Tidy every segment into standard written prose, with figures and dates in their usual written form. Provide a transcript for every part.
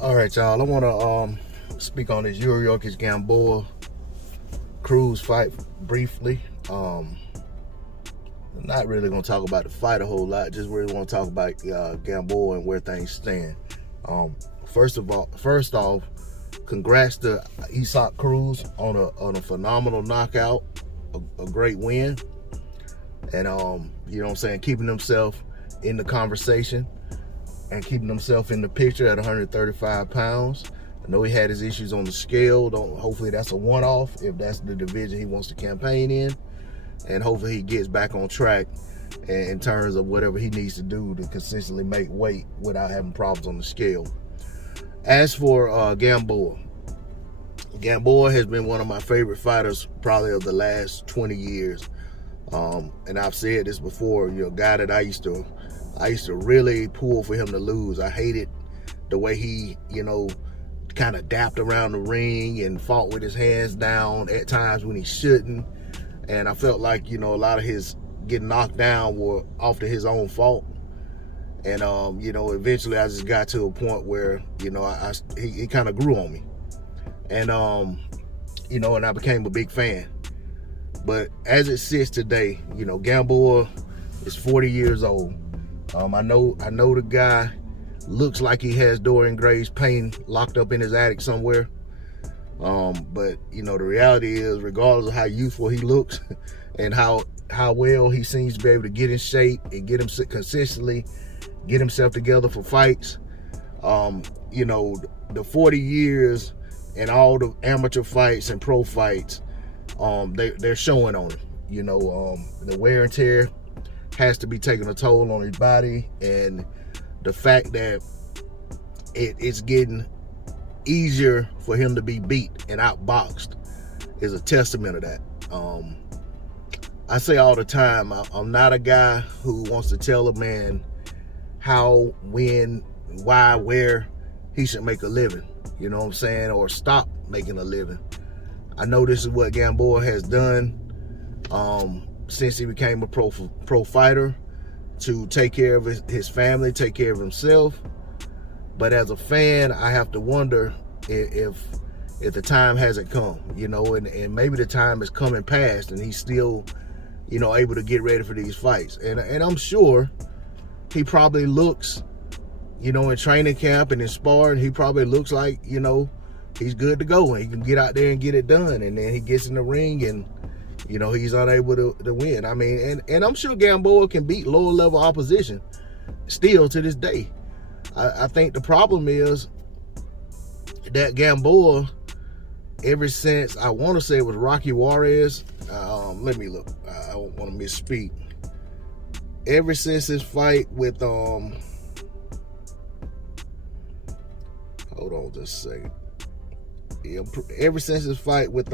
All right, y'all. I want to speak on this Yuriorkis Gamboa Cruz fight briefly. Not really gonna talk about the fight a whole lot. Just really want to talk about Gamboa and where things stand. First off, congrats to Cruz on a phenomenal knockout, a great win, and you know what I'm saying, keeping himself in the conversation and keeping himself in the picture at 135 pounds. I know he had his issues on the scale. Hopefully that's a one-off if that's the division he wants to campaign in. And hopefully he gets back on track in terms of whatever he needs to do to consistently make weight without having problems on the scale. As for Gamboa has been one of my favorite fighters probably of the last 20 years. And I've said this before, a guy that I used to really pull for him to lose. I hated the way he, kind of dapped around the ring and fought with his hands down at times when he shouldn't. And I felt like, a lot of his getting knocked down were off to his own fault. And, eventually I just got to a point where, he kind of grew on me. And, and I became a big fan. But as it sits today, Gamboa is 40 years old. I know the guy looks like he has Dorian Gray's pain locked up in his attic somewhere. But the reality is, regardless of how youthful he looks and how well he seems to be able to get in shape and consistently get himself together for fights, the 40 years and all the amateur fights and pro fights, they're showing on him. The wear and tear has to be taking a toll on his body, and the fact that it's getting easier for him to be beat and outboxed is a testament of that. I say all the time, I'm not a guy who wants to tell a man how, when, why, where he should make a living, you know what I'm saying, or stop making a living. I know this is what Gamboa has done since he became a pro fighter, to take care of his family, take care of himself. But as a fan, I have to wonder if the time hasn't come, and maybe the time is coming past and he's still, able to get ready for these fights. And I'm sure he probably looks, in training camp and in sparring, he probably looks like, he's good to go and he can get out there and get it done. And then he gets in the ring and, he's unable to win. I mean, and I'm sure Gamboa can beat lower level opposition still to this day. I think the problem is that Gamboa, ever since, I want to say it was Rocky Juarez, let me look, I don't want to misspeak. Ever since his fight with, hold on just a second. Yeah, ever since his fight with,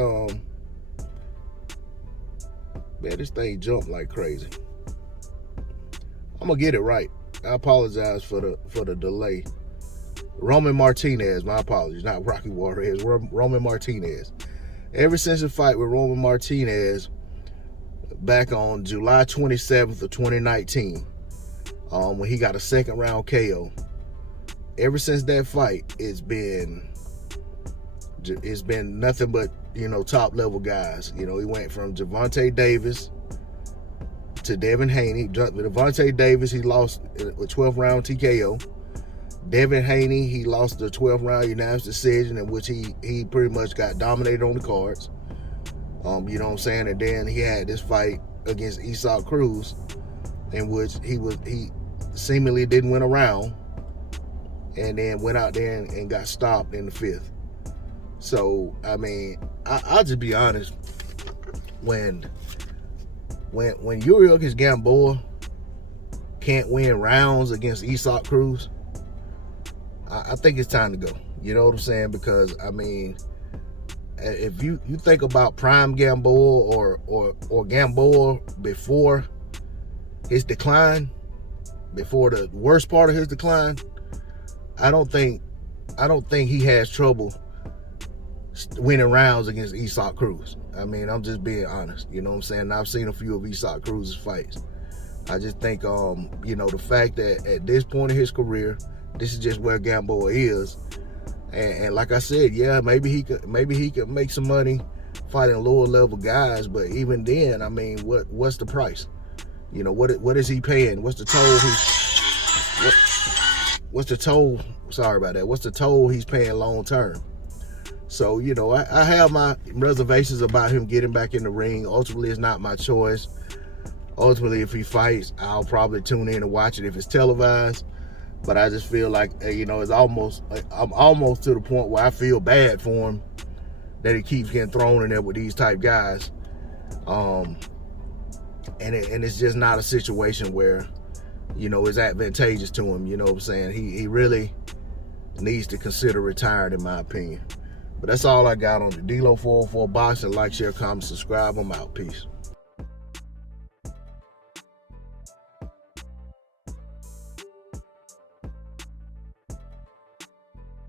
man, this thing jumped like crazy. I'm gonna get it right. I apologize for the delay. Roman Martinez, my apologies, not Rocky Juarez, Roman Martinez. Ever since the fight with Roman Martinez back on July 27th of 2019, when he got a second round KO, ever since that fight, it's been nothing but, top level guys. He went from Gervonta Davis to Devin Haney. Gervonta Davis, he lost a 12th round TKO. Devin Haney, he lost the 12th round unanimous decision, in which he pretty much got dominated on the cards. You know what I'm saying? And then he had this fight against Cruz, in which he seemingly didn't win a round, and then went out there and got stopped in the 5th. So, I mean, I'll just be honest. When Yuriorkis Gamboa can't win rounds against Cruz, I think it's time to go. You know what I'm saying? Because, I mean, if you think about prime Gamboa or Gamboa before his decline, before the worst part of his decline, I don't think he has trouble winning rounds against Cruz. I mean, I'm just being honest. You know what I'm saying? I've seen a few of Cruz's fights. I just think, the fact that at this point in his career, this is just where Gamboa is. And like I said, yeah, maybe he could make some money fighting lower level guys, but even then, I mean, what's the price? You know, what is he paying? What's the toll? What's the toll? Sorry about that. What's the toll he's paying long term? So, you know, I have my reservations about him getting back in the ring. Ultimately, it's not my choice. Ultimately, if he fights, I'll probably tune in and watch it if it's televised. But I just feel like, you know, I'm almost to the point where I feel bad for him that he keeps getting thrown in there with these type guys. And it's just not a situation where, you know, it's advantageous to him. You know what I'm saying? He really needs to consider retiring, in my opinion. But that's all I got on the D-Lo 404 Boxing. Like, share, comment, subscribe. I'm out. Peace.